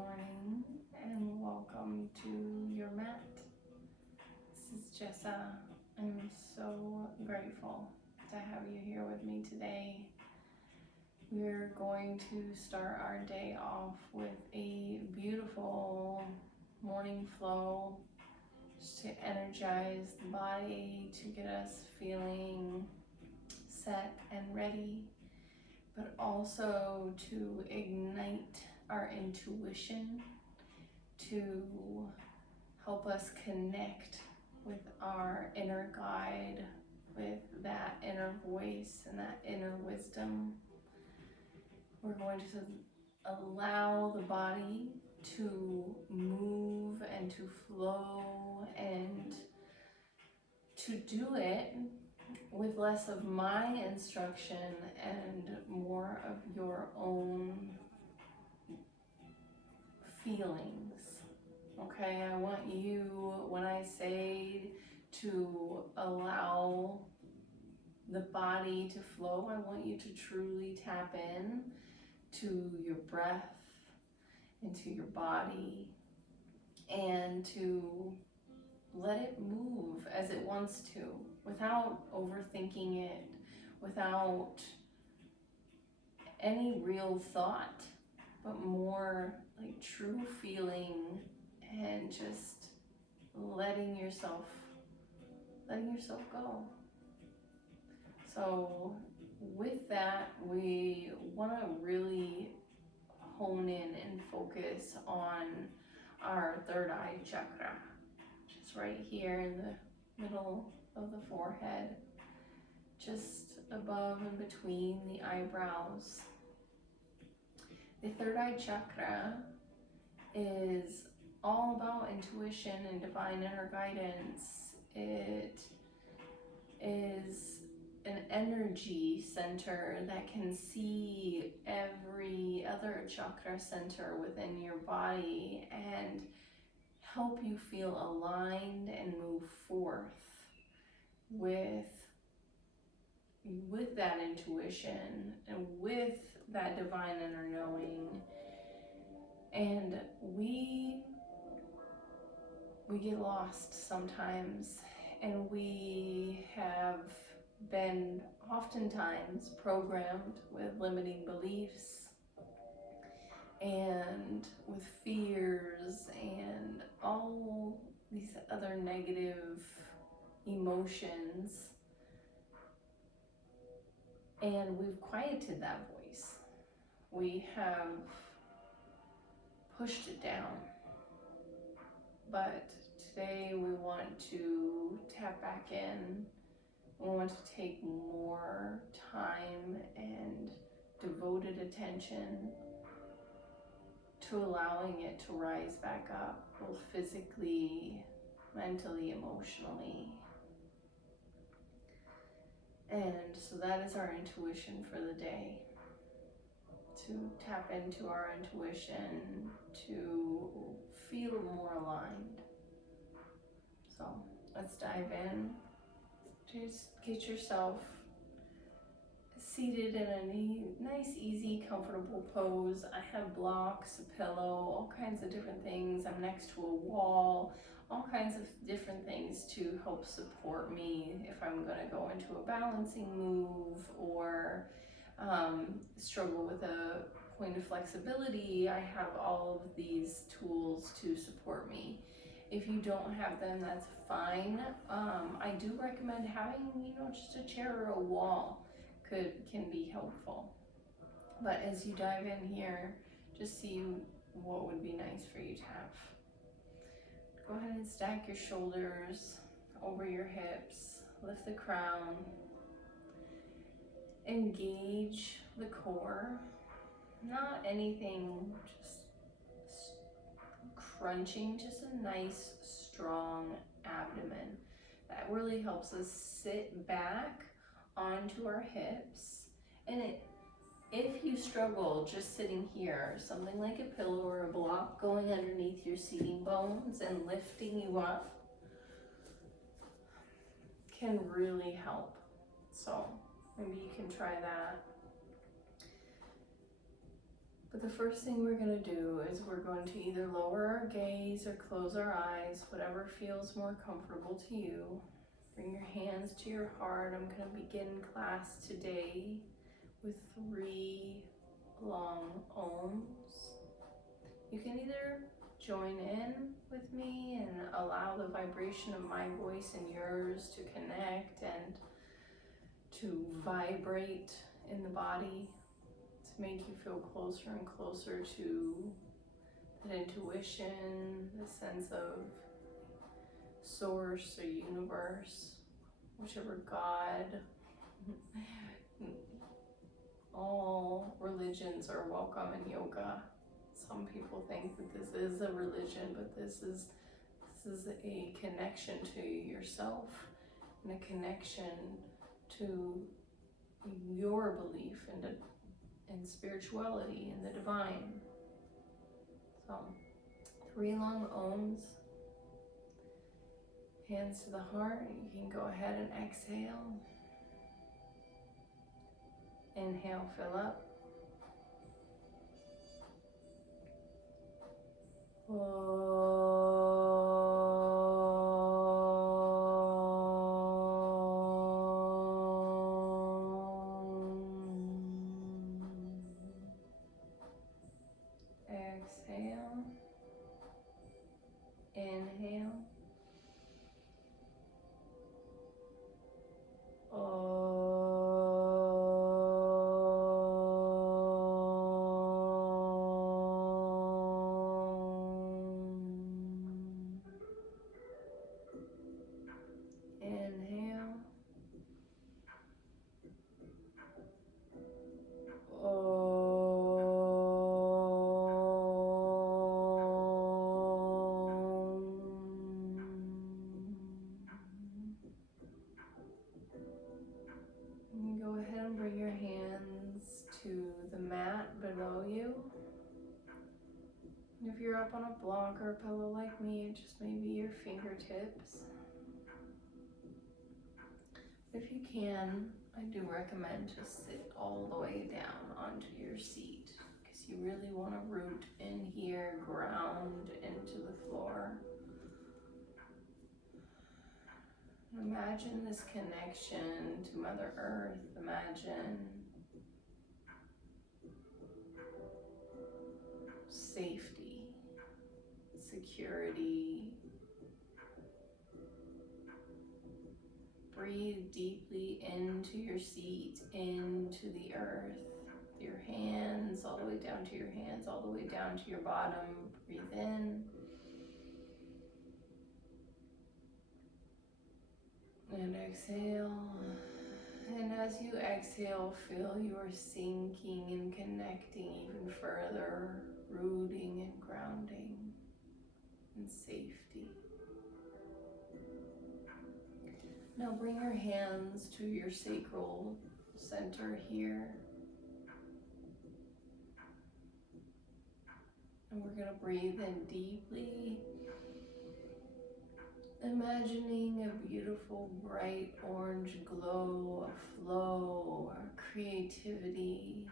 morning and welcome to your mat. This is Jessa. I'm so grateful to have you here with me today. We're going to start our day off with a beautiful morning flow just to energize the body, to get us feeling set and ready, but also to ignite our intuition, to help us connect with our inner guide, with that inner voice and that inner wisdom. We're going to allow the body to move and to flow and to do it with less of my instruction and more of your own feelings. Okay, I want you, when I say to allow the body to flow, I want you to truly tap in to your breath, into your body, and to let it move as it wants to, without overthinking it, without any real thought, but more like true feeling and just letting yourself go. So with that, we want to really hone in and focus on our third eye chakra, which is right here in the middle of the forehead, just above and between the eyebrows. The third eye chakra is all about intuition and divine inner guidance. It is an energy center that can see every other chakra center within your body and help you feel aligned and move forth with that intuition and with that divine inner knowing. And we get lost sometimes, and we have been oftentimes programmed with limiting beliefs and with fears and all these other negative emotions, and we've quieted that voice. We have pushed it down. But today we want to tap back in. We want to take more time and devoted attention to allowing it to rise back up, both physically, mentally, emotionally. And so that is our intuition for the day. To tap into our intuition, to feel more aligned. So let's dive in. Just get yourself seated in a nice, easy, comfortable pose. I have blocks, a pillow, all kinds of different things. I'm next to a wall, all kinds of different things to help support me if I'm going to go into a balancing move or struggle with a point of flexibility. I have all of these tools to support me. If you don't have them, that's fine. I do recommend having, just a chair or a wall can be helpful. But as you dive in here, just see what would be nice for you to have. Go ahead and stack your shoulders over your hips, lift the crown, engage the core, not anything just crunching, just a nice strong abdomen. That really helps us sit back onto our hips. And if you struggle just sitting here, something like a pillow or a block going underneath your seating bones and lifting you up can really help. So maybe you can try that. But the first thing we're going to do is we're going to either lower our gaze or close our eyes, whatever feels more comfortable to you. Bring your hands to your heart. I'm going to begin class today with 3 long ohms. You can either join in with me and allow the vibration of my voice and yours to connect and to vibrate in the body, to make you feel closer and closer to that intuition, the sense of source or universe, whichever God. All religions are welcome in yoga. Some people think that this is a religion, but this is a connection to yourself and a connection to your belief in spirituality and the divine. So 3 long ohms, hands to the heart. You can go ahead and exhale. Inhale, fill up. Exhale. Inhale. Inhale. And go ahead and bring your hands to the mat below you. And if you're up on a block or a pillow like me, just maybe your fingertips. If you can, I do recommend just sit all the way down onto your seat, because you really want to root in here, ground into the floor. Imagine this connection to Mother Earth. Imagine safety, security. Breathe deeply into your seat, into the earth. Your hands, all the way down to your hands, all the way down to your bottom. Breathe in. And exhale. And as you exhale, feel you are sinking and connecting even further, rooting and grounding in safety. Now bring your hands to your sacral center here. And we're going to breathe in deeply, imagining a beautiful bright orange glow, a flow, a creativity.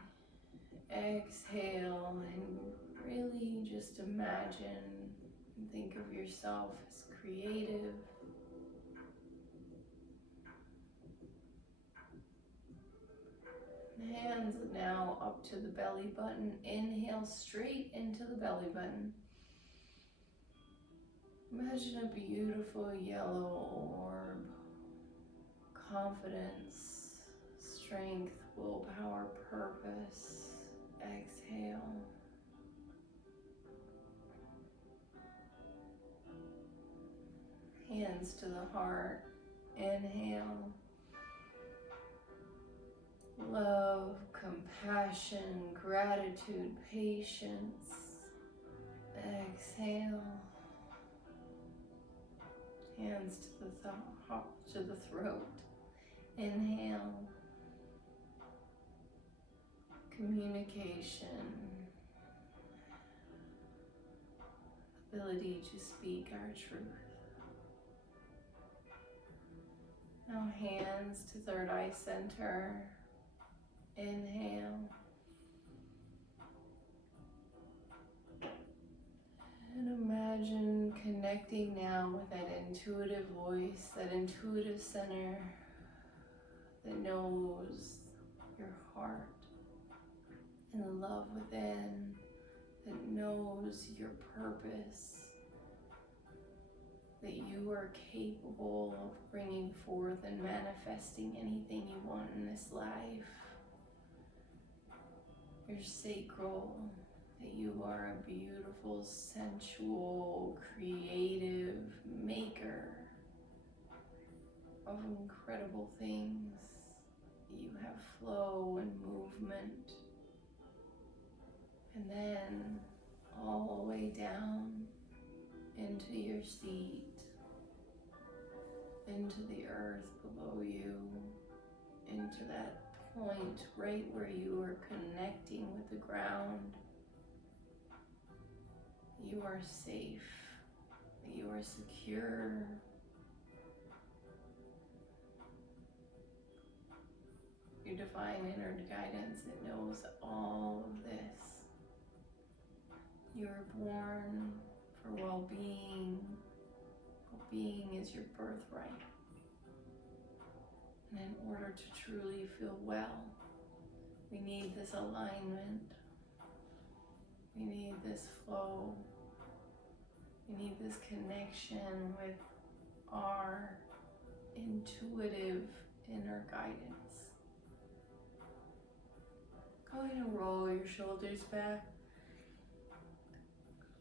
Exhale and really just imagine and think of yourself as creative. Hands now up to the belly button. Inhale straight into the belly button. Imagine a beautiful yellow orb. Confidence, strength, willpower, purpose. Exhale. Hands to the heart. Inhale. Love, compassion, gratitude, patience. Exhale. Hands to the throat. Inhale. Communication. Ability to speak our truth. Now hands to third eye center. Inhale. connecting now with that intuitive voice, that intuitive center that knows your heart and the love within, that knows your purpose, that you are capable of bringing forth and manifesting anything you want in this life. You're sacral, that you are a beautiful, sensual, creative maker of incredible things. You have flow and movement. And then all the way down into your seat, into the earth below you, into that point right where you are connecting with the ground. You are safe, you are secure. Your divine inner guidance, it knows all of this. You are born for well-being. Well-being is your birthright. And in order to truly feel well, we need this alignment. We need this flow. We need this connection with our intuitive inner guidance. Go ahead and roll your shoulders back.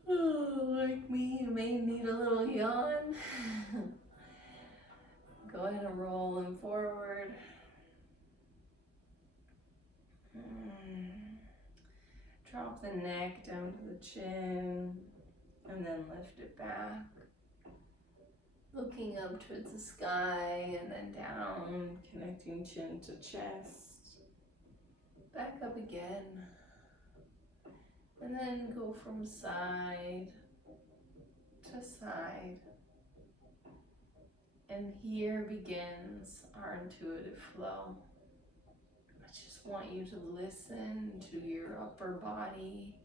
Oh, like me, you may need a little yawn. Go ahead and roll them forward. Drop the neck down to the chin and then lift it back. Looking up towards the sky and then down, connecting chin to chest. Back up again. And then go from side to side. And here begins our intuitive flow. I just want you to listen to your upper body.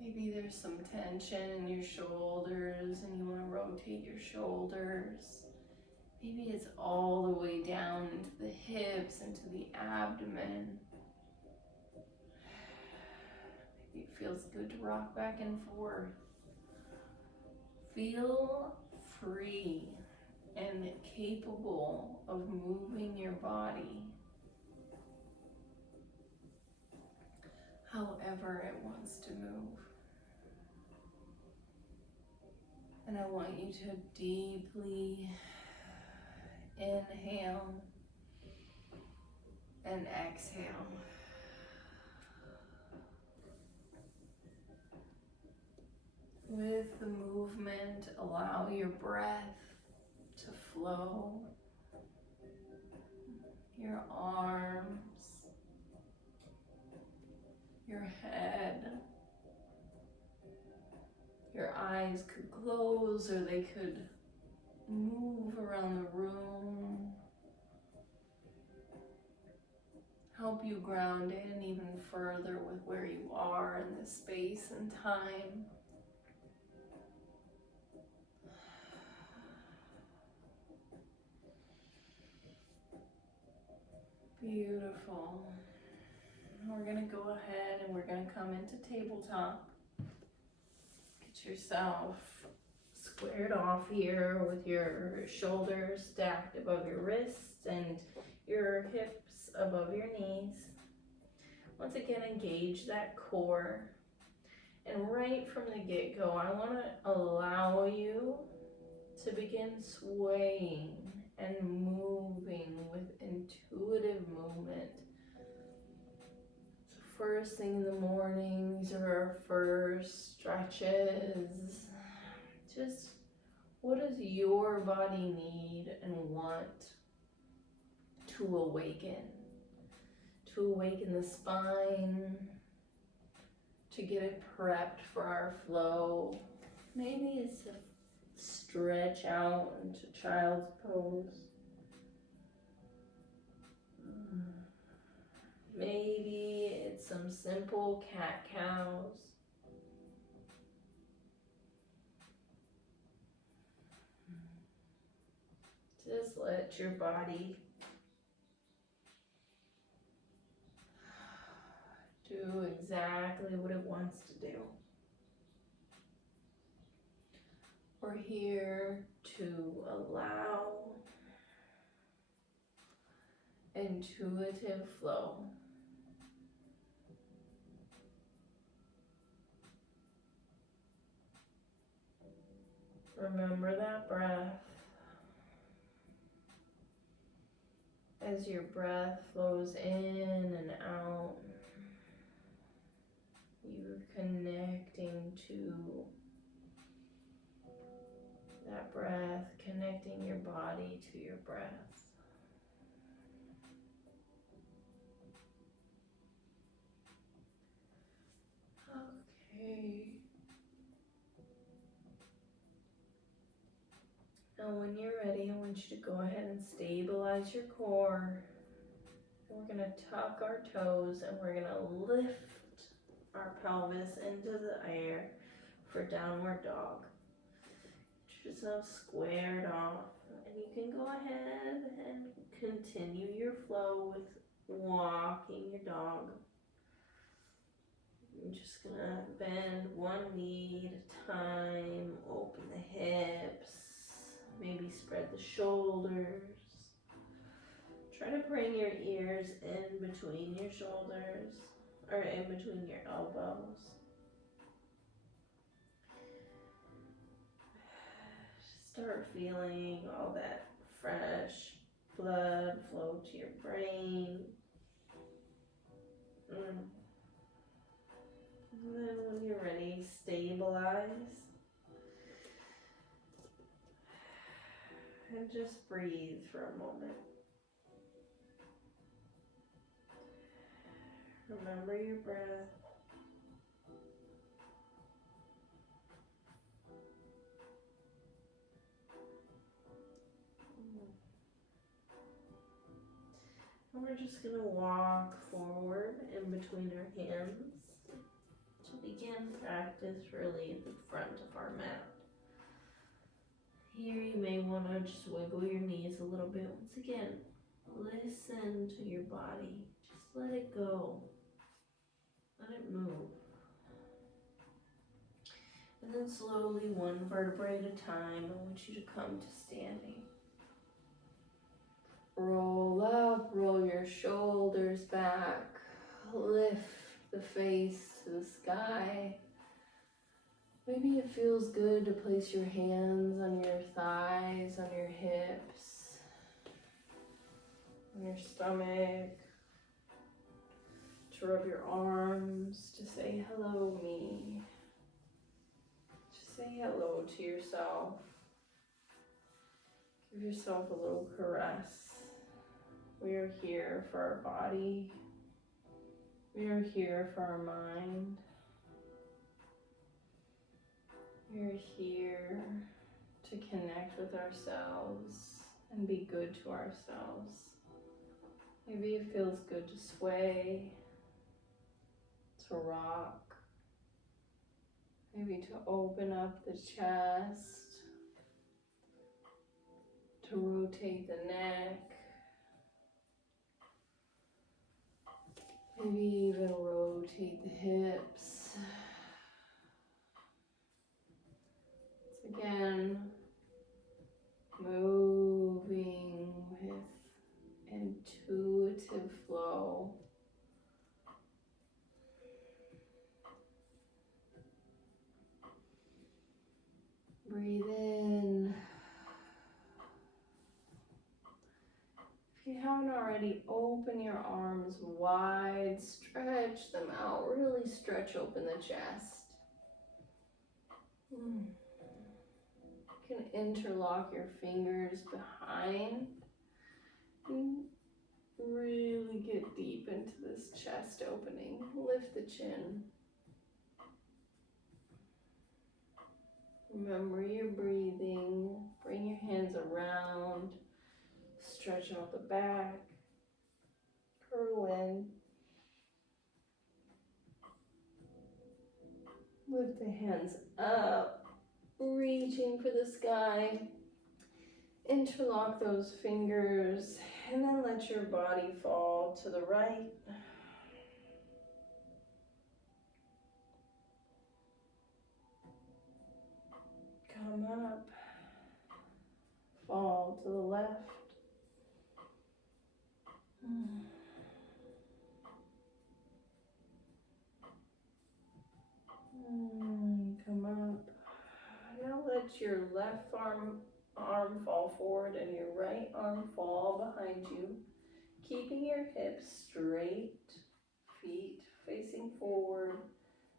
Maybe there's some tension in your shoulders and you want to rotate your shoulders. Maybe it's all the way down into the hips, into the abdomen. Maybe it feels good to rock back and forth. Feel free and capable of moving your body however it wants to move. And I want you to deeply inhale and exhale. With the movement, allow your breath to flow. Your arms, your head. Your eyes could close or they could move around the room. Help you ground in even further with where you are in this space and time. Beautiful. We're going to go ahead and we're going to come into tabletop. Get yourself squared off here with your shoulders stacked above your wrists and your hips above your knees. Once again, engage that core. And right from the get-go, I want to allow you to begin swaying and moving with intuitive movement. So first thing in the morning, these are our first stretches. Just what does your body need and want to awaken? To awaken the spine, to get it prepped for our flow. Maybe it's to stretch out into child's pose. Maybe it's some simple cat-cows. Just let your body do exactly what it wants to do. We're here to allow intuitive flow. Remember that breath. As your breath flows in and out, you're connecting to that breath, connecting your body to your breath. Okay. Now when you're ready, I want you to go ahead and stabilize your core. We're gonna tuck our toes and we're gonna lift our pelvis into the air for downward dog. Get yourself squared off, and you can go ahead and continue your flow with walking your dog. I'm just gonna bend one knee at a time, open the hips, maybe spread the shoulders. Try to bring your ears in between your shoulders, or in between your elbows. Start feeling all that fresh blood flow to your brain. And then when you're ready, stabilize. And just breathe for a moment. Remember your breath. And we're just going to walk forward in between our hands to begin practice really at the front of our mat. Here you may want to just wiggle your knees a little bit. Once again, listen to your body. Just let it go. Let it move. And then slowly, one vertebrae at a time, I want you to come to standing. Roll up, roll your shoulders back, lift the face to the sky. Maybe it feels good to place your hands on your thighs, on your hips, on your stomach, to rub your arms, to say hello me. Just say hello to yourself. Give yourself a little caress. We are here for our body. We are here for our mind. We are here to connect with ourselves and be good to ourselves. Maybe it feels good to sway, to rock, maybe to open up the chest, to rotate the neck, maybe even rotate the hips. Again, moving with intuitive flow. Breathe in. If you haven't already, open your arms wide, stretch them out, really stretch open the chest. You can interlock your fingers behind and really get deep into this chest opening. Lift the chin. Remember your breathing. Bring your hands around. Stretch out the back. Curl in. Lift the hands up, reaching for the sky. Interlock those fingers and then let your body fall to the right. Come up. Fall to the left. Come up. Now let your left arm fall forward and your right arm fall behind you, keeping your hips straight, feet facing forward,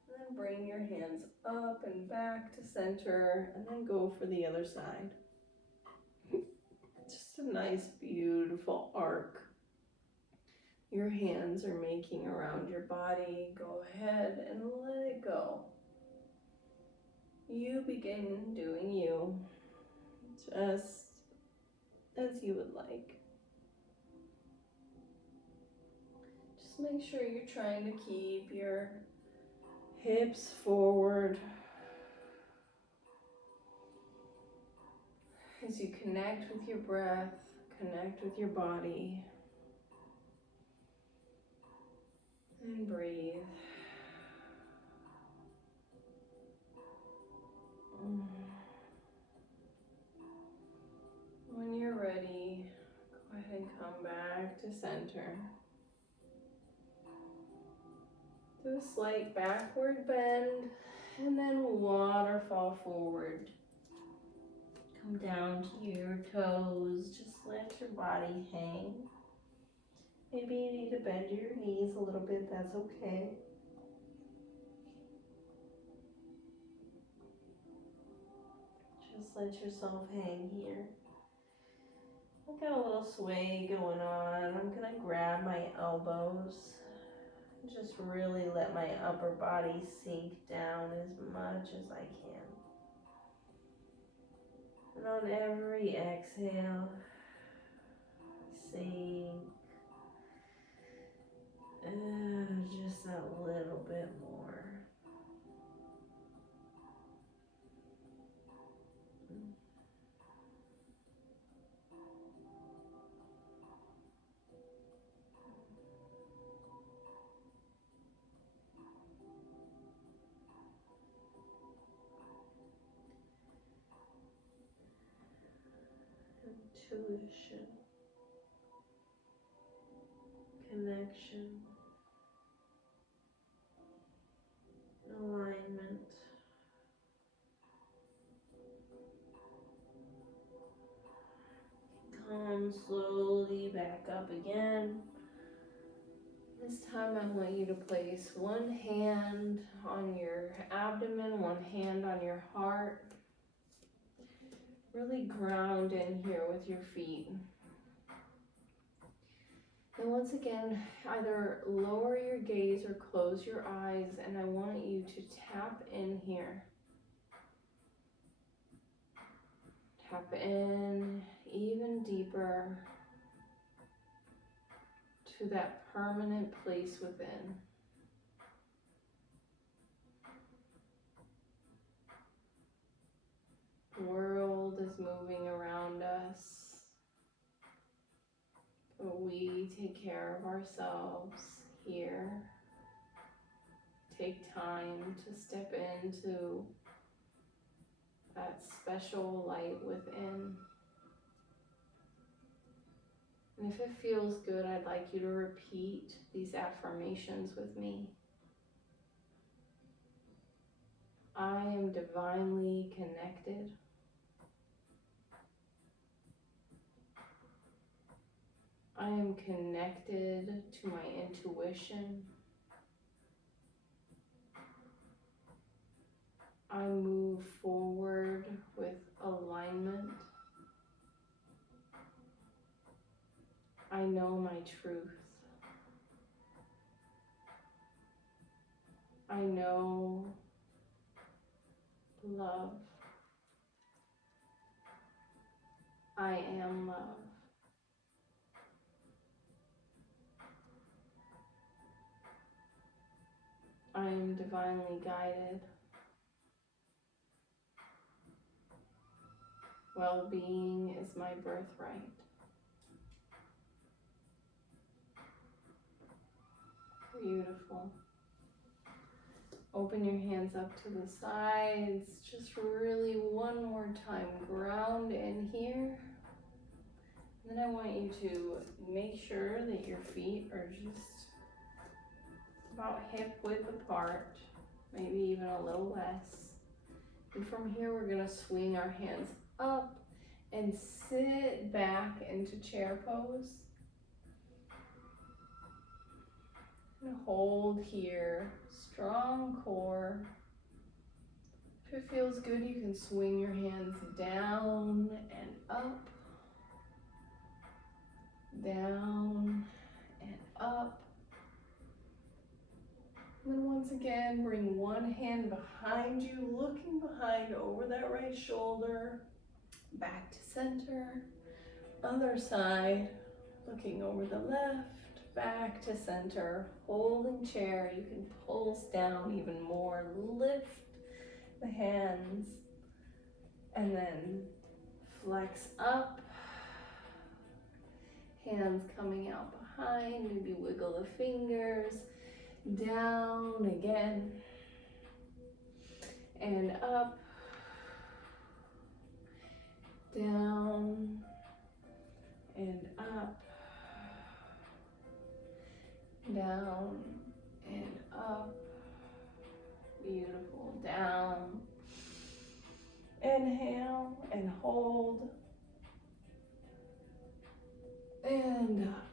and then bring your hands up and back to center, and then go for the other side. Just a nice, beautiful arc your hands are making around your body. Go ahead and let it go. You begin doing you, just as you would like. Just make sure you're trying to keep your hips forward as you connect with your breath, connect with your body, and breathe. When you're ready, go ahead and come back to center. Do a slight backward bend and then waterfall forward. Come down to your toes, just let your body hang. Maybe you need to bend your knees a little bit, that's okay. Just let yourself hang here. I've got a little sway going on. I'm gonna grab my elbows and just really let my upper body sink down as much as I can. And on every exhale, sink. Just a little bit more. Intuition, connection, alignment. Come slowly back up again. This time I want you to place one hand on your abdomen, one hand on your heart. Really ground in here with your feet. And once again, either lower your gaze or close your eyes, and I want you to tap in here. Tap in even deeper to that permanent place within. The world is moving around us, but we take care of ourselves here. Take time to step into that special light within. And if it feels good, I'd like you to repeat these affirmations with me. I am divinely connected. I am connected to my intuition. I move forward with alignment. I know my truth. I know love. I am love. I am divinely guided. Well-being is my birthright. Beautiful. Open your hands up to the sides. Just really one more time. Ground in here. Then I want you to make sure that your feet are just about hip width apart. Maybe even a little less. And from here we're gonna swing our hands up and sit back into chair pose. And hold here, strong core. If it feels good, you can swing your hands down and up, down and up. And then once again, bring one hand behind you, looking behind over that right shoulder, back to center. Other side, looking over the left, back to center, holding chair. You can pulse down even more, lift the hands, and then flex up. Hands coming out behind, maybe wiggle the fingers, down again, and up, down, and up, down, and up. Beautiful. Down. Inhale and hold. And up.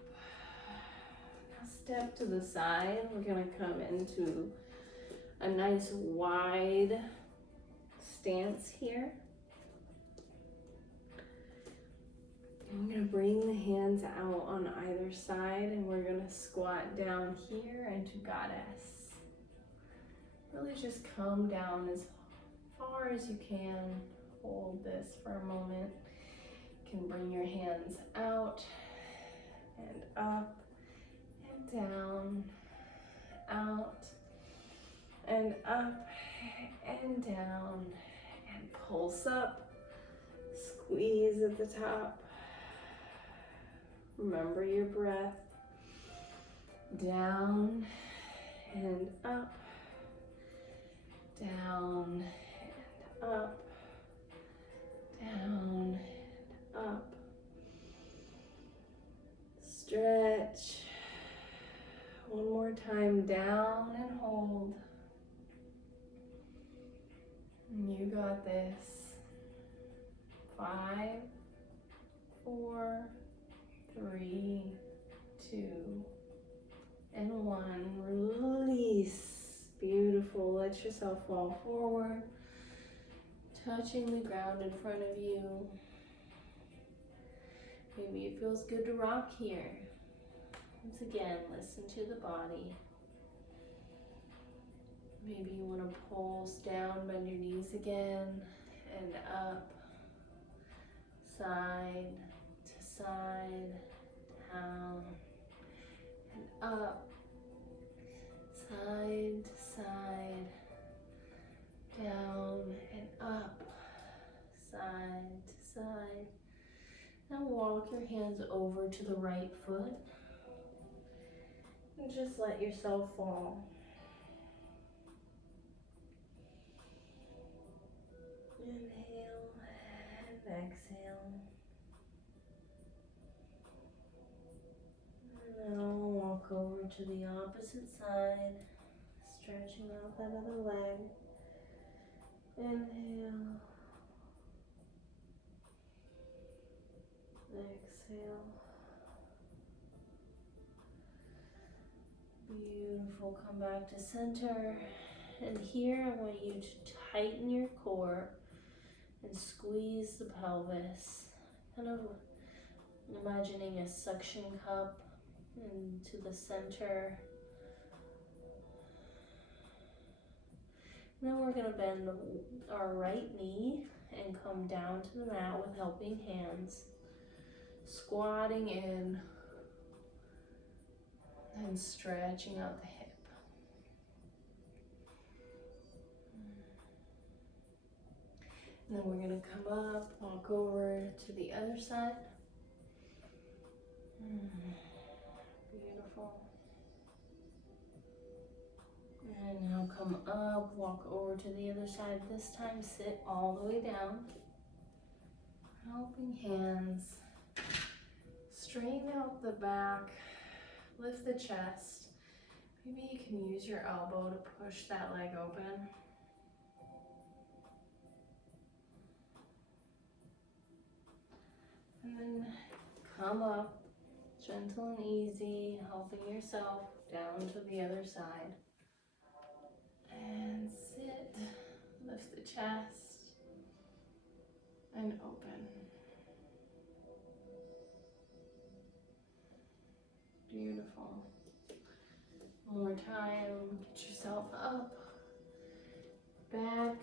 Now step to the side. We're going to come into a nice wide stance here. I'm going to bring the hands out on either side and we're going to squat down here into goddess. Really just come down as far as you can. Hold this for a moment. You can bring your hands out and up and down, out and up and down, and pulse up, squeeze at the top. Remember your breath. Down and up, down and up, down and up. Stretch. One more time, down and hold. You got this. 5, 4, 3, 2, and 1. Release. Beautiful. Let yourself fall forward, touching the ground in front of you. Maybe it feels good to rock here. Once again, listen to the body. Maybe you want to pulse down, bend your knees again, and up, side to side, down, and up, side to side, down, and up, side to side. Now walk your hands over to the right foot and just let yourself fall. Inhale and exhale. And then I'll walk over to the opposite side, stretching out that other leg. Inhale. Exhale. Beautiful. Come back to center. And here I want you to tighten your core and squeeze the pelvis. Kind of imagining a suction cup into the center. Now we're going to bend our right knee and come down to the mat with helping hands. Squatting in and stretching out the hip. And then we're gonna come up, walk over to the other side. Beautiful. And now come up, walk over to the other side. This time sit all the way down. Helping hands. Straighten out the back. Lift the chest. Maybe you can use your elbow to push that leg open. And then come up, gentle and easy, helping yourself down to the other side. And sit, lift the chest, and open. Beautiful. One more time, get yourself up, back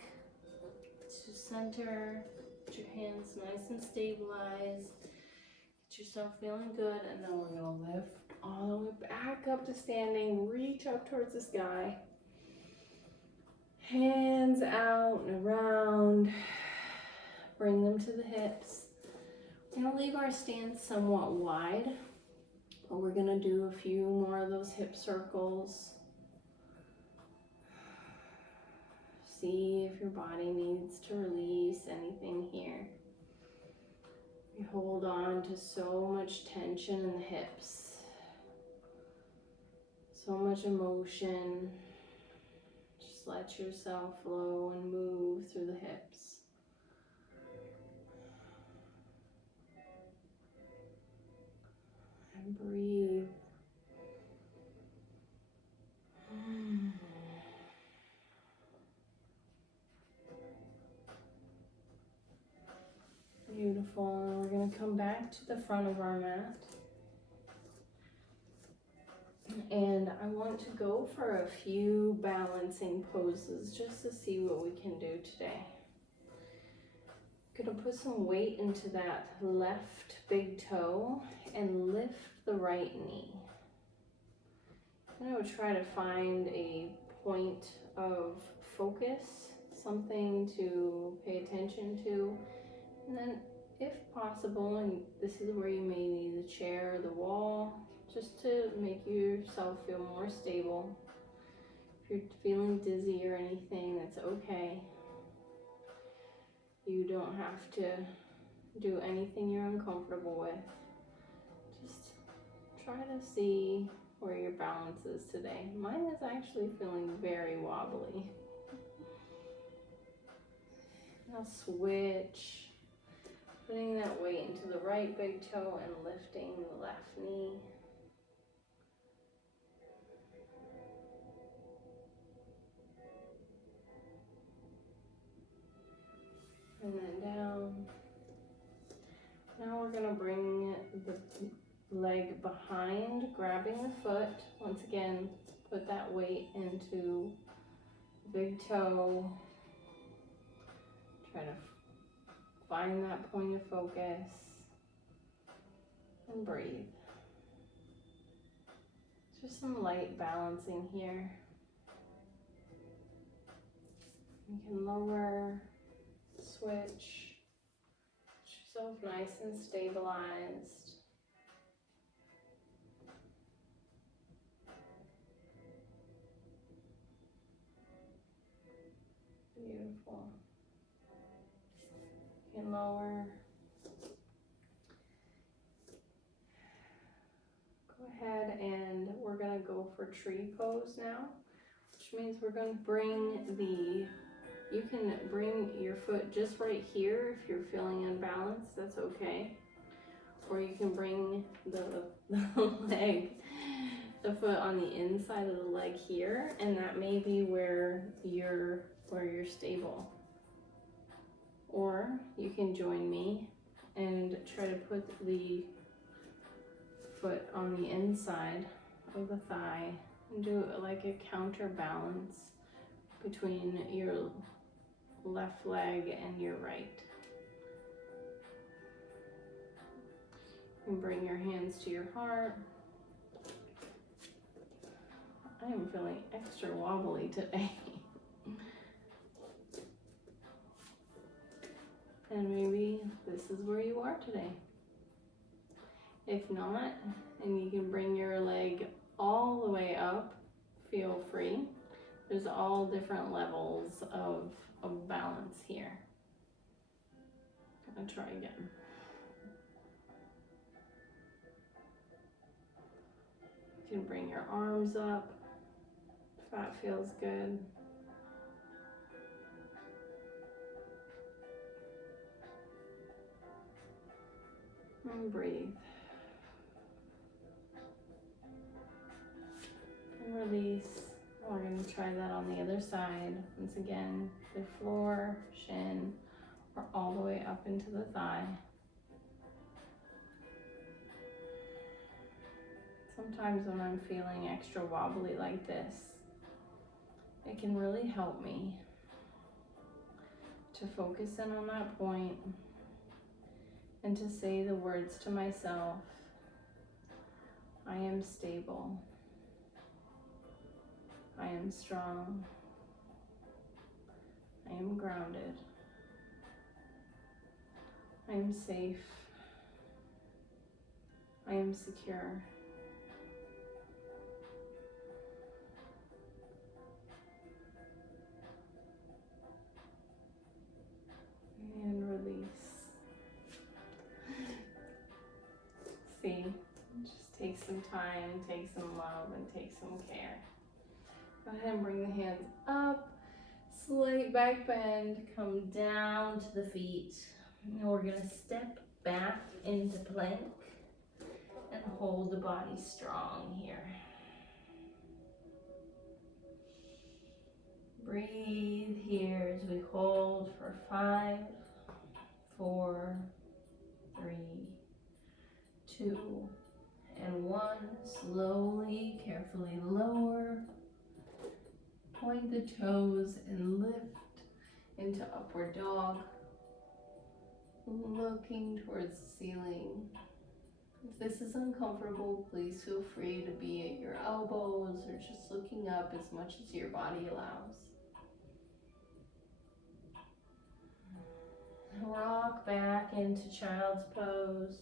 to center, get your hands nice and stabilized, get yourself feeling good, and then we're gonna lift all the way back up to standing, reach up towards the sky. Hands out and around, bring them to the hips. We're gonna leave our stance somewhat wide, but we're gonna do a few more of those hip circles. See if your body needs to release anything here. We hold on to so much tension in the hips, so much emotion. Just let yourself flow and move through the hips. And breathe. Beautiful. We're going to come back to the front of our mat. And I want to go for a few balancing poses just to see what we can do today. Gonna put some weight into that left big toe and lift the right knee. I'm gonna try to find a point of focus, something to pay attention to, and then if possible, and this is where you may need the chair or the wall, just to make yourself feel more stable. If you're feeling dizzy or anything, that's okay. You don't have to do anything you're uncomfortable with. Just try to see where your balance is today. Mine is actually feeling very wobbly. Now switch, putting that weight into the right big toe and lifting the left knee. And then down. Now we're gonna bring the leg behind, grabbing the foot. Once again, put that weight into the big toe. Try to find that point of focus and breathe. Just some light balancing here. You can lower, switch, get yourself nice and stabilized. Beautiful. You can lower. Go ahead and we're gonna go for tree pose now, which means we're gonna bring you can bring your foot just right here if you're feeling unbalanced, that's okay. Or you can bring the foot on the inside of the leg here, and that may be where you're stable. Or you can join me and try to put the foot on the inside of the thigh and do like a counterbalance between your left leg and your right. You can bring your hands to your heart. I am feeling extra wobbly today. And maybe this is where you are today. If not, and you can bring your leg all the way up, feel free. There's all different levels of balance here. I'm gonna try again. You can bring your arms up if that feels good. And breathe. And release. We're going to try that on the other side. Once again, the floor, shin, or all the way up into the thigh. Sometimes when I'm feeling extra wobbly like this, it can really help me to focus in on that point and to say the words to myself, I am stable, I am strong, I am grounded, I am safe, I am secure. And release. See, just take some time, take some love, and take some care. Go ahead and bring the hands up, slight back bend, come down to the feet. And we're gonna step back into plank and hold the body strong here. Breathe here as we hold for 5, 4, 3, 2, and 1. Slowly, carefully lower. Point the toes and lift into upward dog. Looking towards the ceiling. If this is uncomfortable, please feel free to be at your elbows or just looking up as much as your body allows. Rock back into child's pose,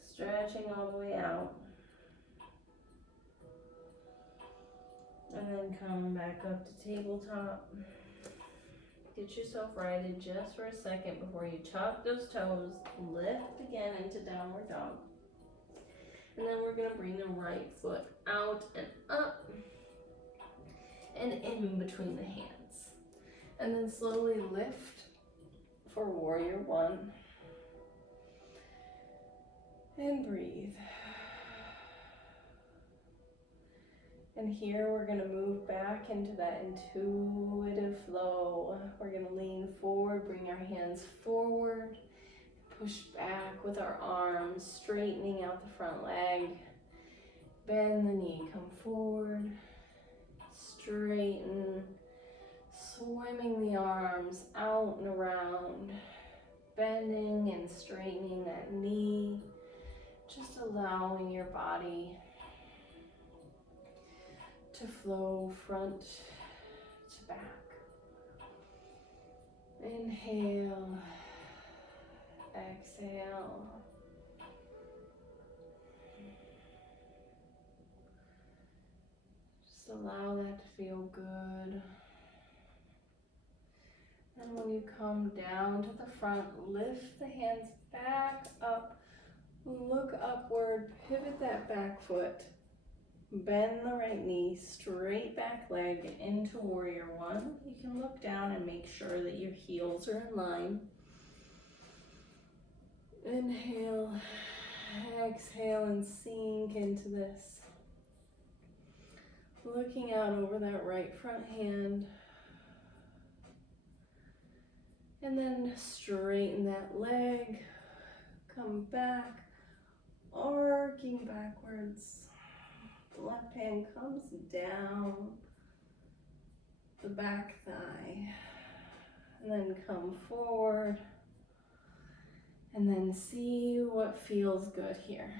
stretching all the way out. And then come back up to tabletop. Get yourself righted just for a second before you tuck those toes, lift again into downward dog. And then we're gonna bring the right foot out and up and in between the hands. And then slowly lift for warrior 1. And breathe. And here we're gonna move back into that intuitive flow. We're gonna lean forward, bring our hands forward, push back with our arms, straightening out the front leg. Bend the knee, come forward, straighten, swimming the arms out and around, bending and straightening that knee, just allowing your body to flow front to back. Inhale, exhale. Just allow that to feel good. And when you come down to the front, lift the hands back up, look upward, pivot that back foot. Bend the right knee, straight back leg into warrior 1. You can look down and make sure that your heels are in line. Inhale, exhale, and sink into this. Looking out over that right front hand. And then straighten that leg. Come back, arcing backwards. The left hand comes down the back thigh, and then come forward, and then see what feels good here.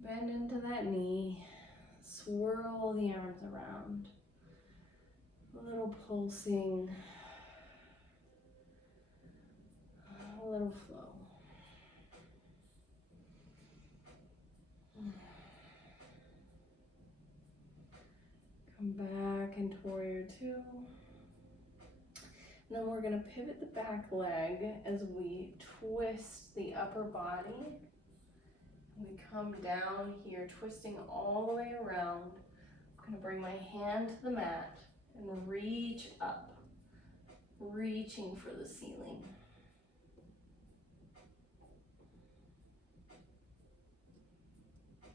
Bend into that knee, swirl the arms around, a little pulsing little flow. Come back into warrior two. And then we're gonna pivot the back leg as we twist the upper body. We come down here, twisting all the way around. I'm gonna bring my hand to the mat and reach up, reaching for the ceiling.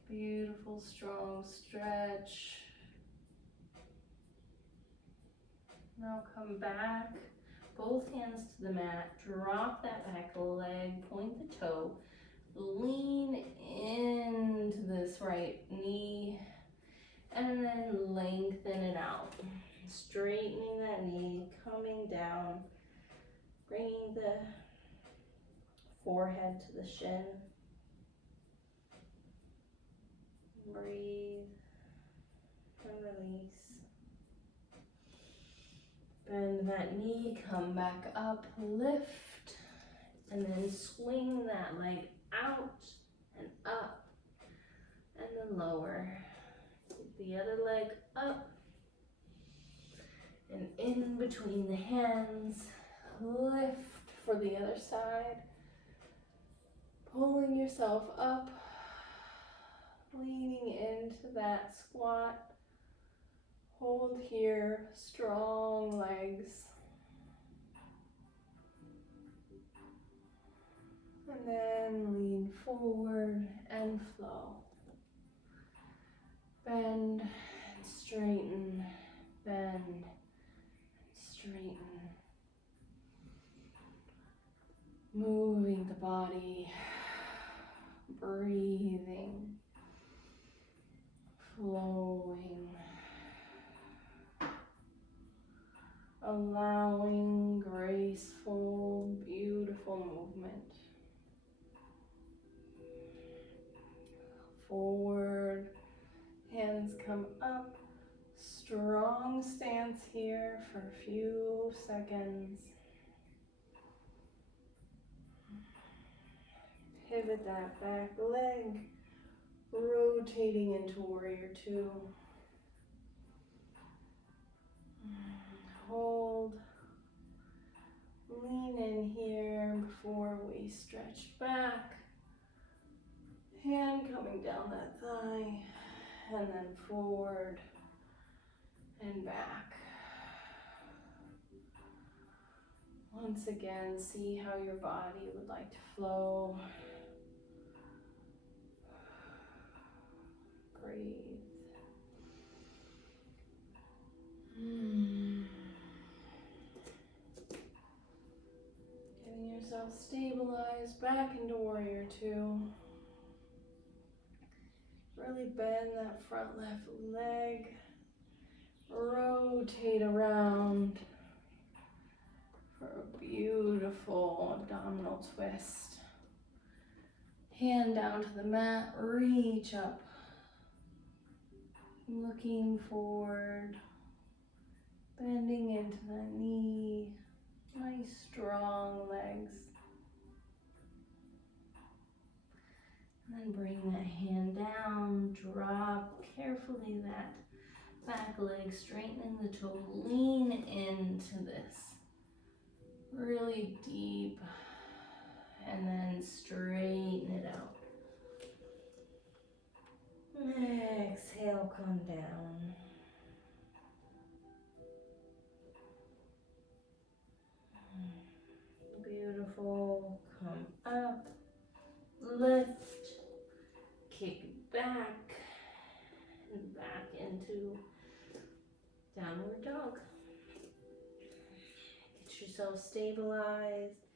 Beautiful, strong stretch. Now come back, both hands to the mat, drop that back leg, point the toe, lean into this right knee, and then lengthen it out. Straightening that knee, coming down, bringing the forehead to the shin. Breathe and release. Bend that knee, come back up, lift, and then swing that leg out and up, and then lower. Keep the other leg up, and in between the hands, lift for the other side, pulling yourself up, leaning into that squat. Hold here, strong legs. And then lean forward and flow. Bend and straighten, bend and straighten. Moving the body, breathing, flowing. Allowing graceful, beautiful movement. Forward, hands come up. Strong stance here for a few seconds. Pivot that back leg, rotating into warrior two. Hold, lean in here before we stretch back. Hand coming down that thigh, and then forward and back. Once again, see how your body would like to flow. Breathe. Getting yourself stabilized back into warrior two. Really bend that front left leg. Rotate around for a beautiful abdominal twist. Hand down to the mat, reach up. Looking forward, bending into that knee. Nice strong legs. And then bring that hand down, drop carefully that back leg, straightening the toe, lean into this. Really deep, and then straighten it out. Exhale, come down. Beautiful, come up, lift, kick back, and back into downward dog. Get yourself stabilized,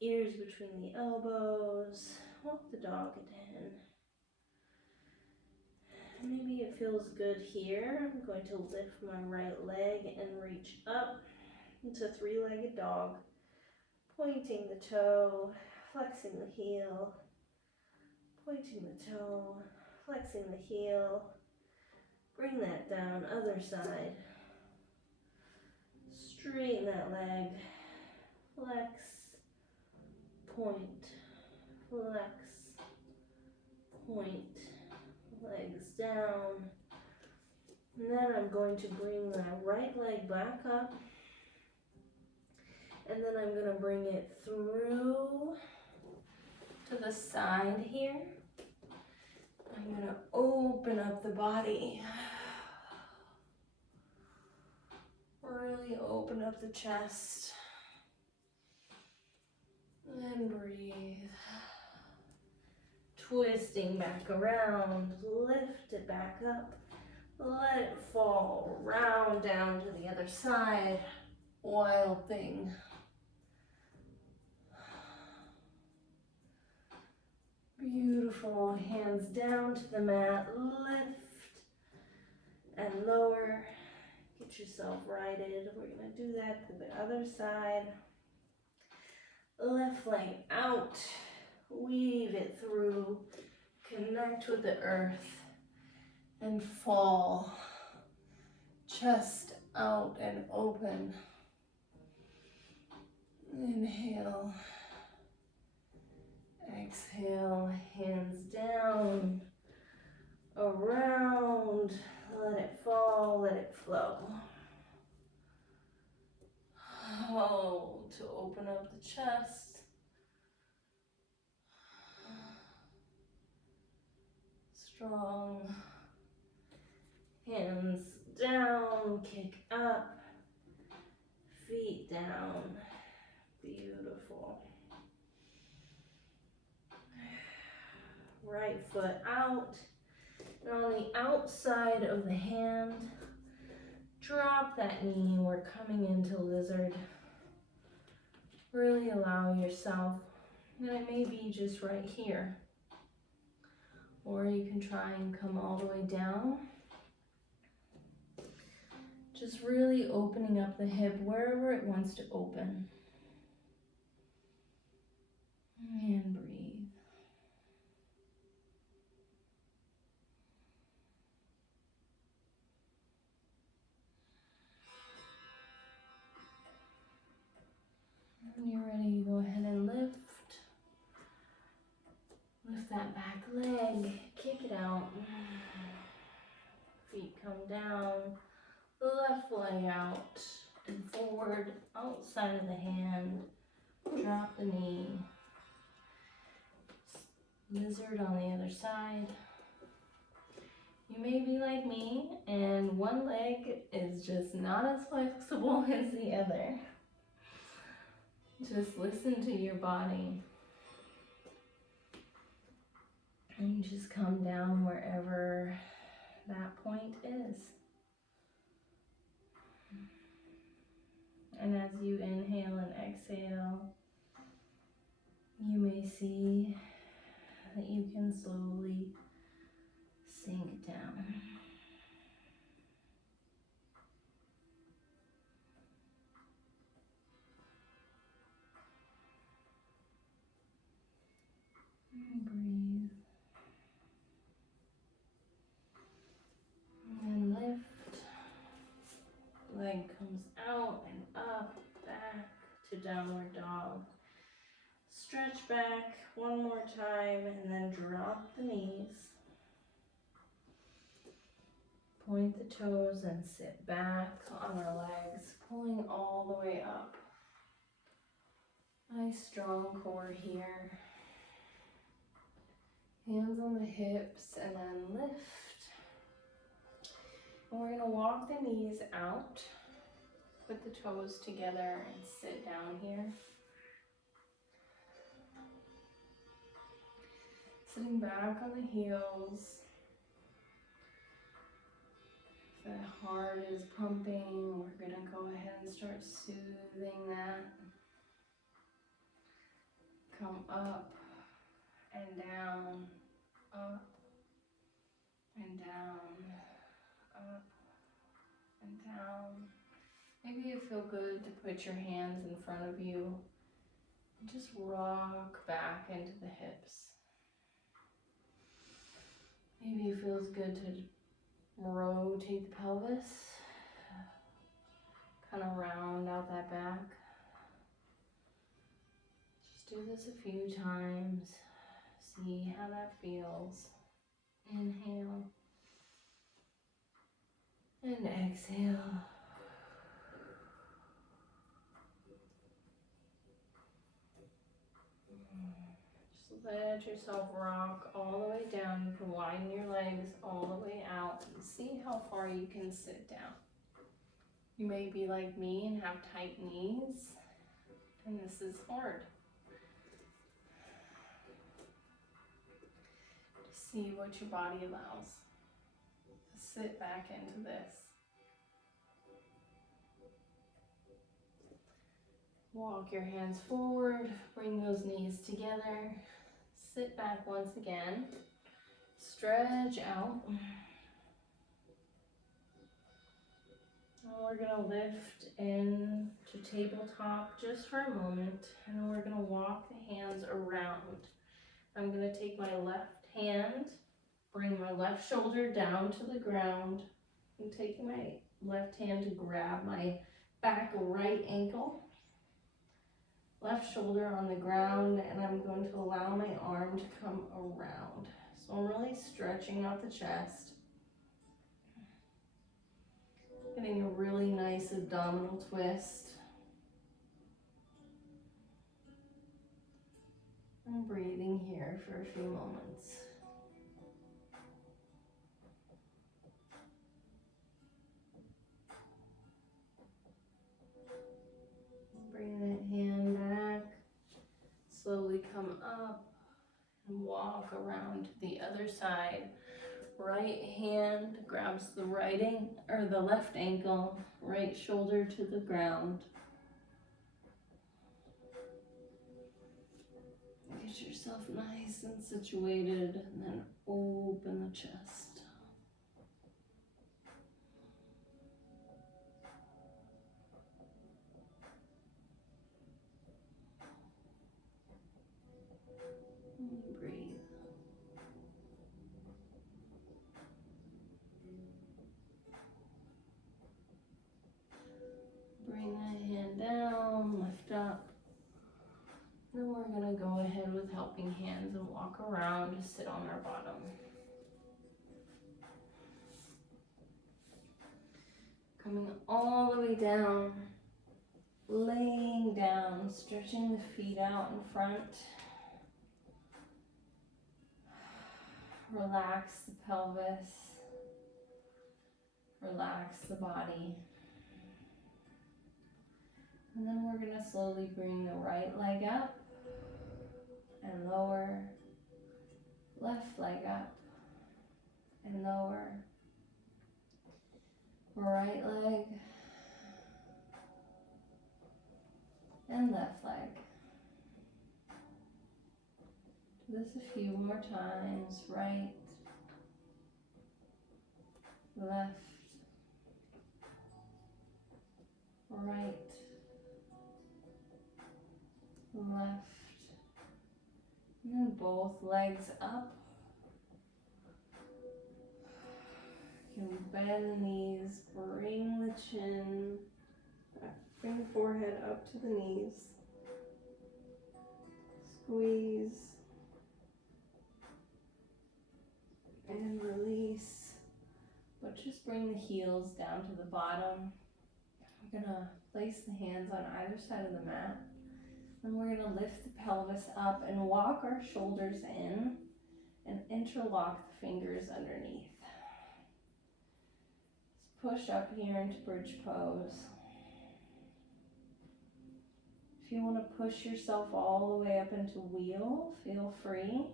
ears between the elbows, walk the dog again. Maybe it feels good here. I'm going to lift my right leg and reach up into three-legged dog, pointing the toe, flexing the heel, pointing the toe, flexing the heel. Bring that down, other side. Straighten that leg, flex, point, flex, point, legs down. And then I'm going to bring the right leg back up. And then I'm going to bring it through to the side here. I'm going to open up the body. Really open up the chest. And breathe. Twisting back around. Lift it back up. Let it fall round down to the other side. Wild thing. Beautiful. Hands down to the mat. Lift and lower. Get yourself righted. We're going to do that to the other side. Left leg out. Weave it through. Connect with the earth. And fall. Chest out and open. Inhale. Exhale. Hands down. Around. Let it fall. Let it flow. Oh, to open up the chest. Strong. Hands down, kick up, feet down. Beautiful. Right foot out. And on the outside of the hand, drop that knee. We're coming into lizard. Really allow yourself, and it may be just right here. Or you can try and come all the way down. Just really opening up the hip wherever it wants to open. And breathe. When you're ready, you go ahead and lift. Lift that back leg, kick it out. Feet come down. Left leg out and forward, outside of the hand. Drop the knee. Lizard on the other side. You may be like me and one leg is just not as flexible as the other. Just listen to your body. And just come down wherever that point is. And as you inhale and exhale, you may see that you can slowly sink down. And breathe. And lift. Leg comes out and up, back to downward dog. Stretch back one more time and then drop the knees. Point the toes and sit back on our legs, pulling all the way up. Nice strong core here. Hands on the hips and then lift. And we're going to walk the knees out, put the toes together and sit down here. Sitting back on the heels. If the heart is pumping, we're going to go ahead and start soothing that. Come up and down, up and down, up and down. Maybe you feel good to put your hands in front of you and just rock back into the hips. Maybe it feels good to rotate the pelvis, kind of round out that back. Just do this a few times. See how that feels. Inhale and exhale. Just let yourself rock all the way down. You can widen your legs all the way out. See how far you can sit down. You may be like me and have tight knees, and this is hard. See what your body allows. Sit back into this. Walk your hands forward, bring those knees together. Sit back once again. Stretch out. And we're gonna lift into tabletop just for a moment, and then we're gonna walk the hands around. I'm gonna take my left hand, bring my left shoulder down to the ground. I'm taking my left hand to grab my back right ankle. Left shoulder on the ground, and I'm going to allow my arm to come around. So I'm really stretching out the chest. Getting a really nice abdominal twist. I'm breathing here for a few moments. Bring that hand back. Slowly come up and walk around to the other side. Right hand grabs the the left ankle, right shoulder to the ground. Get yourself nice and situated, and then open the chest. And breathe. Bring that hand down, lift up. Then we're gonna go ahead with helping hands and walk around to sit on our bottom. Coming all the way down, laying down, stretching the feet out in front. Relax the pelvis, relax the body. And then we're gonna slowly bring the right leg up and lower, left leg up and lower, right leg and left leg. Do this a few more times. Right, left, right, left, and then both legs up. You can bend the knees, bring the chin back, bring the forehead up to the knees. Squeeze and release, but just bring the heels down to the bottom. We're gonna place the hands on either side of the mat. Then we're gonna lift the pelvis up and walk our shoulders in and interlock the fingers underneath. Let's push up here into bridge pose. If you want to push yourself all the way up into wheel, feel free.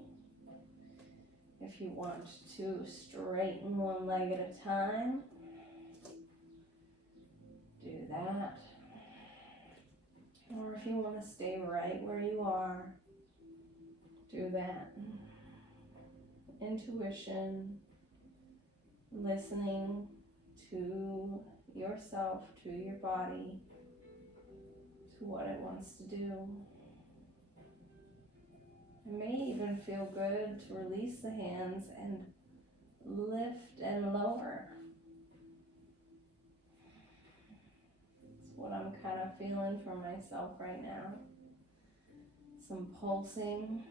If you want to straighten one leg at a time, do that. Or if you want to stay right where you are, do that. Intuition, listening to yourself, to your body, to what it wants to do. It may even feel good to release the hands and lift and lower. It's what I'm kind of feeling for myself right now. some pulsing.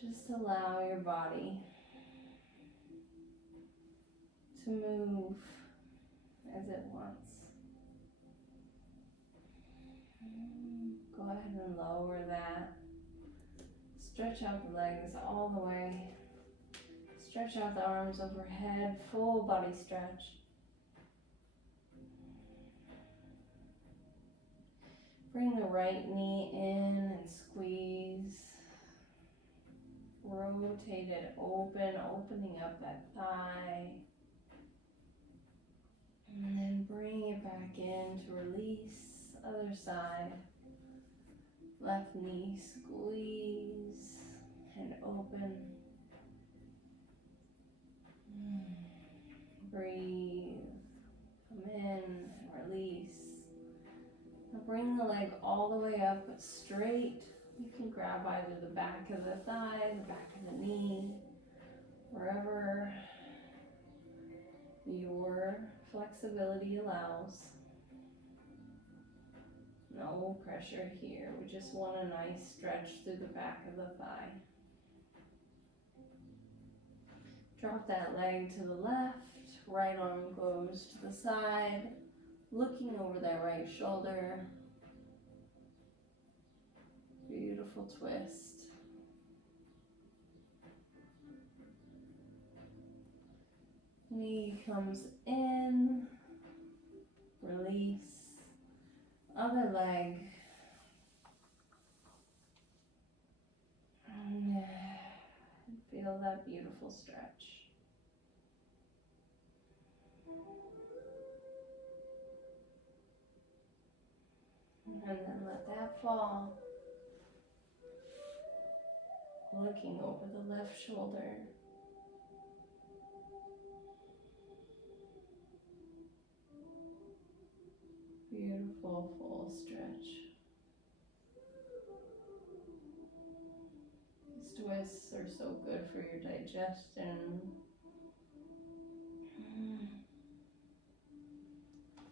Just allow your body to move as it wants. Go ahead and lower that. Stretch out the legs all the way. Stretch out the arms overhead, full body stretch. Bring the right knee in and squeeze. Rotate it open, opening up that thigh. And then bring it back in to release. Other side. Left knee squeeze and open. Breathe. Come in and release. Now bring the leg all the way up but straight. You can grab either the back of the thigh, the back of the knee, wherever your flexibility allows. No pressure here. We just want a nice stretch through the back of the thigh. Drop that leg to the left. Right arm goes to the side, looking over that right shoulder. Beautiful twist. Knee comes in, release. Other leg. And feel that beautiful stretch. And then let that fall. Looking over the left shoulder. Beautiful full stretch. These twists are so good for your digestion. You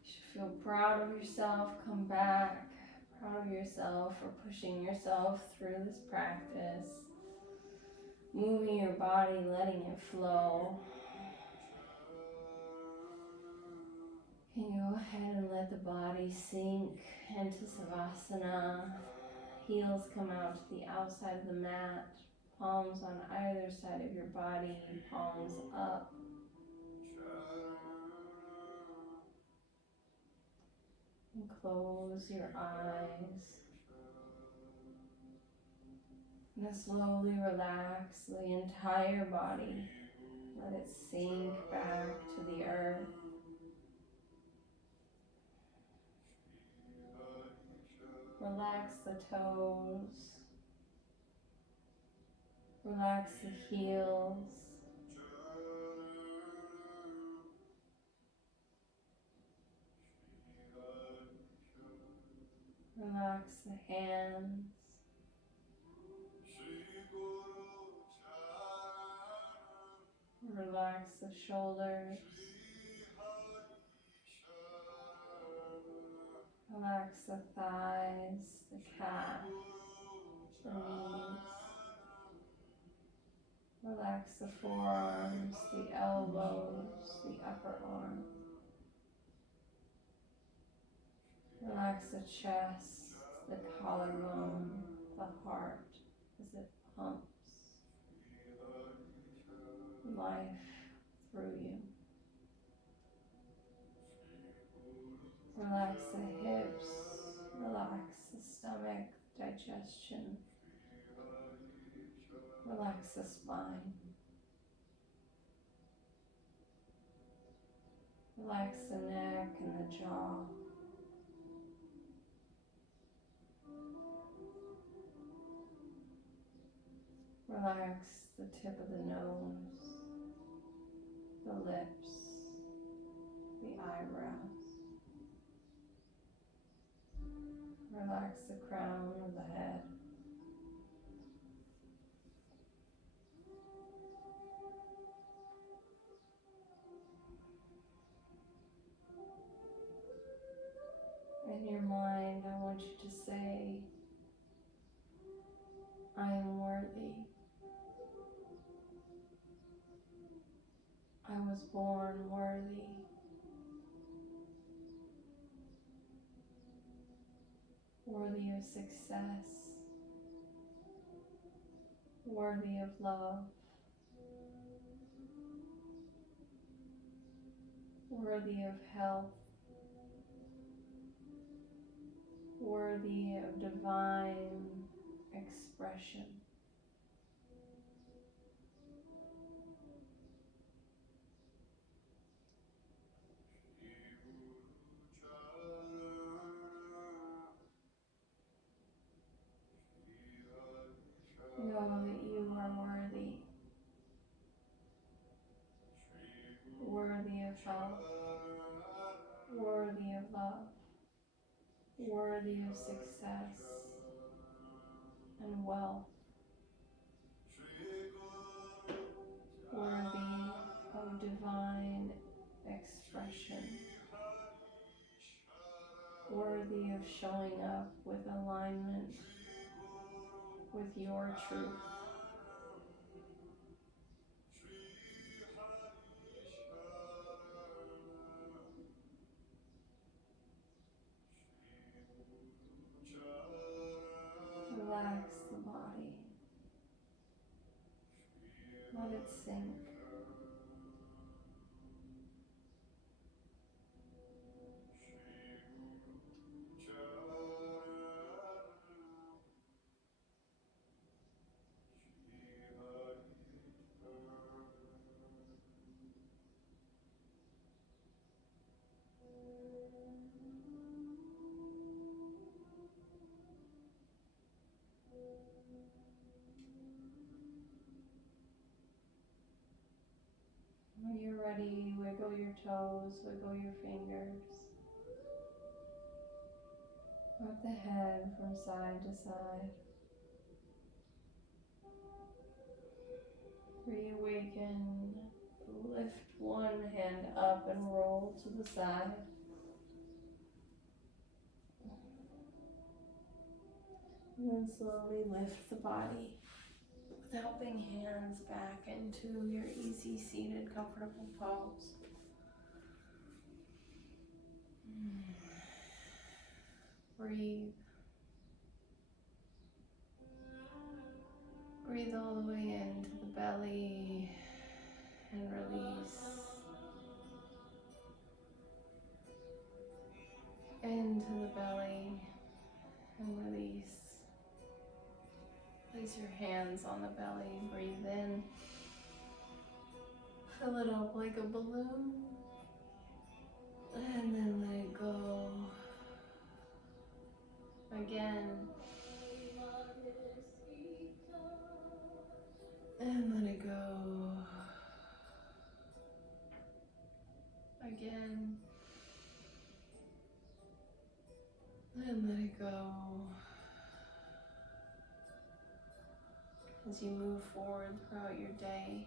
should feel proud of yourself. Come back. Proud of yourself for pushing yourself through this practice. Moving your body, letting it flow. Can you go ahead and let the body sink into Savasana. Heels come out to the outside of the mat. Palms on either side of your body. Palms up. And close your eyes. And then slowly relax the entire body. Let it sink back to the earth. Relax the toes. Relax the heels. Relax the hands. Relax the shoulders. Relax the thighs, the calves, the knees. Relax the forearms, the elbows, the upper arm. Relax the chest, the collarbone, the heart as it pumps life through you. Relax the hips, relax the stomach, digestion. Relax the spine. Relax the neck and the jaw. Relax the tip of the nose, the lips, the eyebrows. Relax the crown of the head. In your mind, I want you to say, I am worthy. I was born worthy. Worthy of success. Worthy of love. Worthy of health. Worthy of divine expression. Know that you are worthy. Worthy of health. Worthy of love. Worthy of success and wealth. Worthy of divine expression. Worthy of showing up with alignment with your truth. Relax the body. Let it sink. When you're ready, wiggle your toes, wiggle your fingers. Move the head from side to side. Reawaken. Lift one hand up and roll to the side. And then slowly lift the body with helping hands back into your easy seated comfortable pose. Breathe. Breathe all the way into the belly and release. Into the belly and release. Place your hands on the belly, breathe in. Fill it up like a balloon. And then let it go. Again. And let it go. Again. And let it go. As you move forward throughout your day,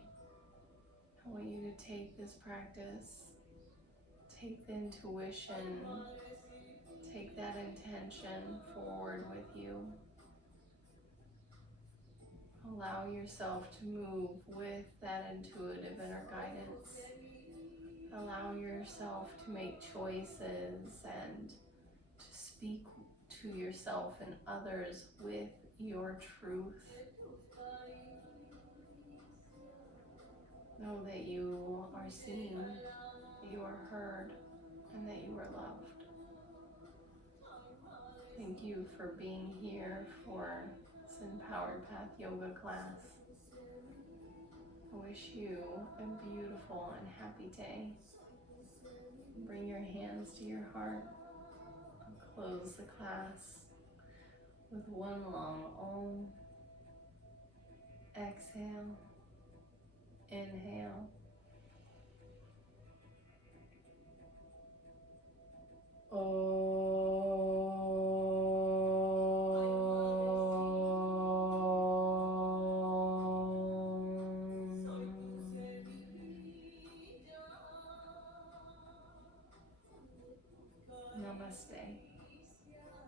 I want you to take this practice, take the intuition, take that intention forward with you. Allow yourself to move with that intuitive inner guidance. Allow yourself to make choices and to speak to yourself and others with your truth. Know that you are seen, that you are heard, and that you are loved. Thank you for being here for this Empowered Path yoga class. I wish you a beautiful and happy day. Bring your hands to your heart and close the class with one long Om. Exhale, inhale. Namaste.